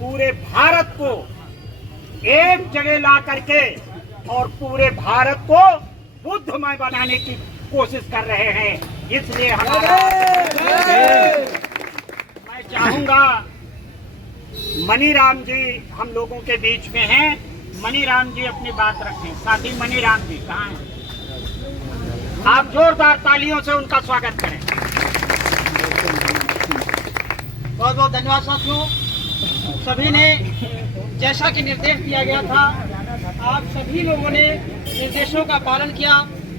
पूरे भारत को एक जगह ला करके और पूरे भारत को बुद्धमय बनाने की कोशिश कर रहे हैं। इसलिए मैं चाहूंगा मनीराम जी हम लोगों के बीच में हैं। मनीराम जी अपनी बात रखें। साथी मनीराम जी कहाँ हैं? आप जोरदार तालियों से उनका स्वागत करें। बहुत बहुत धन्यवाद साथियों। सभी ने जैसा कि निर्देश दिया गया था, आप सभी लोगों ने निर्देशों का पालन किया।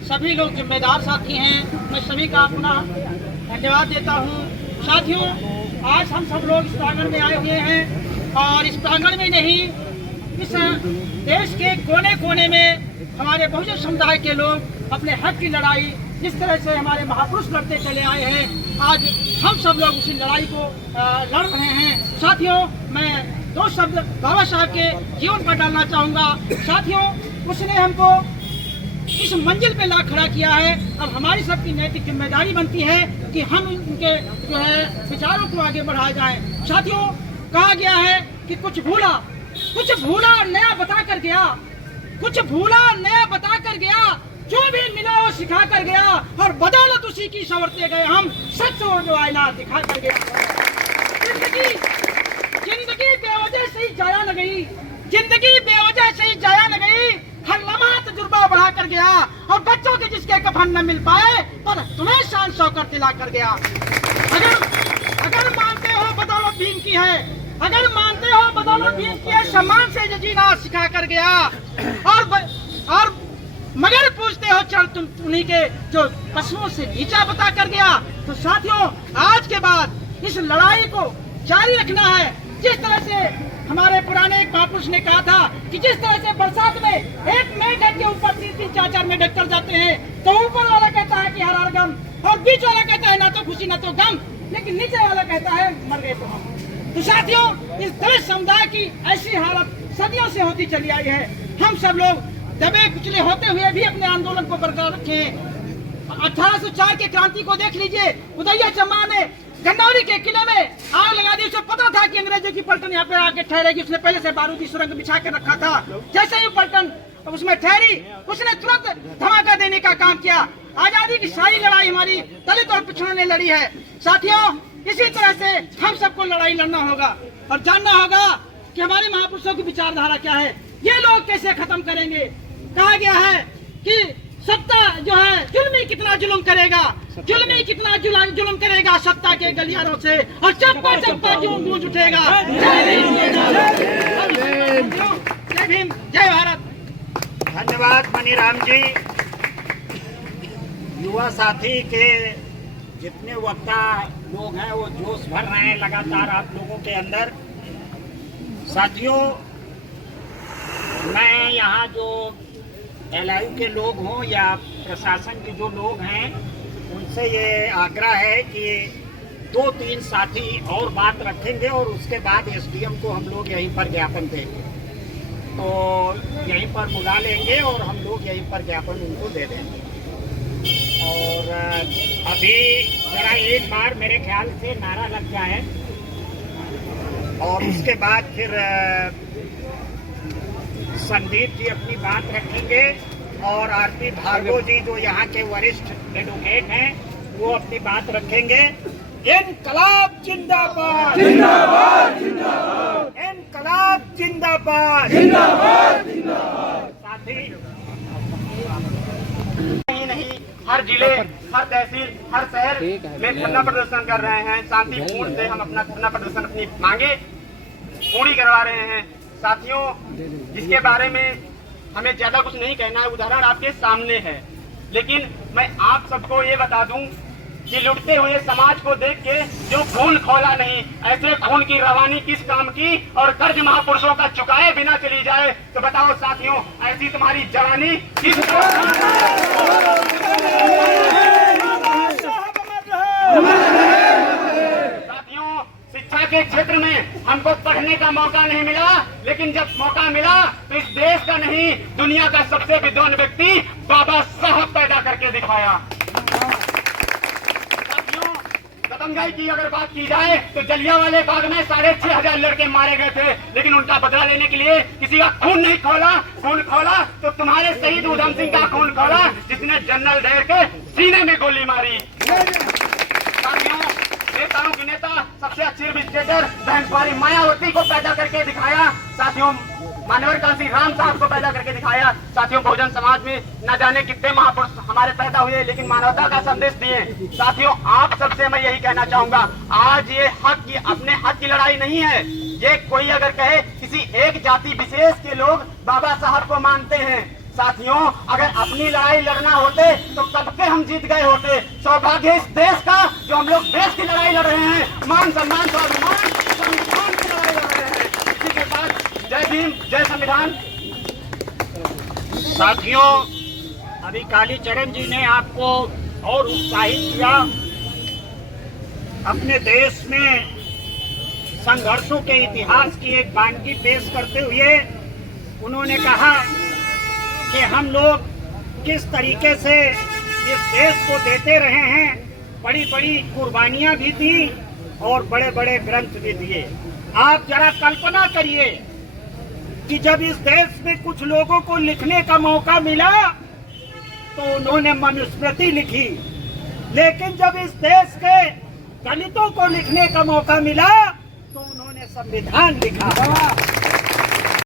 सभी लोग जिम्मेदार साथी हैं। मैं सभी का अपना धन्यवाद देता हूं। साथियों, आज हम सब लोग इस प्रांगण में आए हुए हैं और इस प्रांगण में नहीं, इस देश के कोने कोने में हमारे बहुजन समुदाय के लोग अपने हक की लड़ाई जिस तरह से हमारे महापुरुष लड़ते चले आए हैं, आज हम सब लोग उसी लड़ाई को लड़ रहे हैं। साथियों, मैं दो शब्द बाबा साहब के जीवन पर डालना चाहूँगा। साथियों, उसने हमको इस मंजिल पे ला खड़ा किया है। अब हमारी सबकी नैतिक जिम्मेदारी बनती है कि हम उनके जो है विचारों को आगे बढ़ाए जाएं। साथियों, कहा गया है कि कुछ भूला और नया बता कर गया, कुछ भूला और नया बता कर गया, जो भी मिला वो सिखा कर गया और बदौलत उसी की संवरते गए हम, सच और जो आईना दिखा कर गया। जिंदगी बेवजह से ही जाया न गई, जिंदगी बेवजह से ही जाया न गई, हर लम्हा तजुर्बा बढ़ा कर गया और बच्चों के जिसके कफन न मिल पाए पर तुम्हें शान शौकत दिला कर गया। अगर मानते हो बदौलत दीन की है, अगर मानते हो बदौलत दीन की है, सम्मान से जीना सिखा कर गया और मगर पूछते हो चल तुम उन्हीं के जो पशुओं से नीचा बता कर गया। तो साथियों, आज के बाद इस लड़ाई को जारी रखना है। जिस तरह से हमारे पुराने एक महापुरुष ने कहा था कि जिस तरह से बरसात में एक मेढक के ऊपर 3-3, 4-4 मेढक चढ़ जाते हैं, तो ऊपर वाला कहता है कि हर हर गम, और बीच वाला कहता है ना तो खुशी ना तो गम, लेकिन नीचे वाला कहता है मर गए तो हम। तो साथियों, इस दलित समुदाय की ऐसी हालत सदियों से होती चली आई है। हम सब लोग दबे कुचले होते हुए भी अपने आंदोलन को बरकरार रखे। 1804 के क्रांति को देख लीजिए। उदय चम्मा ने गन्नौरी के किले में आग लगा दी। उसे पता था कि अंग्रेजों की पलटन यहाँ पे आके ठहरेगी। उसने पहले से बारूदी सुरंग बिछा के रखा था। जैसे ही पलटन उसमें ठहरी, उसने तुरंत धमाका देने का काम किया। आजादी की सारी लड़ाई हमारी दलित और पिछड़ों ने लड़ी है। साथियों, इसी तरह से हम सबको लड़ाई लड़ना होगा और जानना होगा कि हमारे महापुरुषों की विचारधारा क्या है, ये लोग कैसे खत्म करेंगे। कहा गया है कि सत्ता जो है जुल्मी कितना जुल्म करेगा, जुल्मी कितना जुल्म करेगा सत्ता के गलियारों से, और चप्पा चप्पा जुल्म गूंज उठेगा। जय भीम, जय भारत। धन्यवाद मनीराम जी। युवा साथी के जितने वक्ता लोग हैं वो जोश भर रहे हैं लगातार आप लोगों के अंदर। साथियों, मैं यहाँ जो LIU के लोग हों या प्रशासन के जो लोग हैं, उनसे ये आग्रह है कि 2-3 साथी और बात रखेंगे और उसके बाद SDM को हम लोग यहीं पर ज्ञापन देंगे। तो यहीं पर बुला लेंगे और हम लोग यहीं पर ज्ञापन उनको दे देंगे। और अभी जरा एक बार मेरे ख्याल से नारा लग जाए और उसके बाद फिर संदीप जी अपनी बात रखेंगे और RP भार्गव जी जो यहाँ के वरिष्ठ एडवोकेट हैं वो अपनी बात रखेंगे। इनकलाब जिंदाबाद, जिंदाबाद, जिंदाबाद, इनकलाब जिंदाबाद, जिंदाबाद, जिंदाबाद। साथी नहीं, हर जिले, हर तहसील, हर शहर में धरना प्रदर्शन कर रहे हैं। शांतिपूर्ण से हम अपना धरना प्रदर्शन अपनी मांगे पूरी करवा रहे हैं। साथियों, जिसके बारे में हमें ज्यादा कुछ नहीं कहना है, उदाहरण आपके सामने है, लेकिन मैं आप सबको ये बता दूं कि लुटते हुए समाज को देख के जो खून खौला नहीं, ऐसे खून की रवानी किस काम की, और कर्ज महापुरुषों का चुकाए बिना चली जाए, तो बताओ साथियों, ऐसी तुम्हारी जवानी किस साथियों, शिक्षा के क्षेत्र में हमको पढ़ने का मौका नहीं मिला, लेकिन जब मौका मिला तो इस देश का नहीं दुनिया का सबसे विद्वान व्यक्ति बाबा साहब पैदा करके दिखाया। दंगाई की अगर बात की जाए तो जलियांवाले बाग में 6,500 लड़के मारे गए थे, लेकिन उनका बदला लेने के लिए किसी का खून नहीं खोला। खून खोला तो तुम्हारे शहीद उधम सिंह का खून खोला, जिसने जनरल डायर के सीने में गोली मारी। साथियों, नेताओं की नेता, सबसे अच्छी डिक्टेटर बहन कुमारी मायावती को पैदा करके दिखाया। साथियों, मानवर कांसी राम साहब को पैदा करके दिखाया। साथियों, बहुजन समाज में न जाने कितने महापुरुष हमारे पैदा हुए, लेकिन मानवता का संदेश दिए। साथियों, आप सबसे मैं यही कहना चाहूंगा, आज ये हक की, अपने हक की लड़ाई नहीं है। ये कोई अगर कहे किसी एक जाति विशेष के लोग बाबा साहब को मानते हैं। साथियों, अगर अपनी लड़ाई लड़ना होते तो कब के हम जीत गए होते। सौभाग्य इस देश का जो हम लोग देश की लड़ाई लड़ रहे हैं, मान सम्मान स्वाभिमान संविधान की लड़ाई लड़ रहे हैं। इसी के बाद जय भीम, जय संविधान। साथियों, अभी कालीचरण जी ने आपको और उत्साहित किया। अपने देश में संघर्षों के इतिहास की एक वानगी पेश करते हुए उन्होंने कहा कि हम लोग किस तरीके से इस देश को देते रहे हैं। बड़ी बड़ी कुर्बानियां भी दी और बड़े बड़े ग्रंथ भी दिए। आप जरा कल्पना करिए कि जब इस देश में कुछ लोगों को लिखने का मौका मिला तो उन्होंने मनुस्मृति लिखी, लेकिन जब इस देश के दलितों को लिखने का मौका मिला तो उन्होंने संविधान लिखा।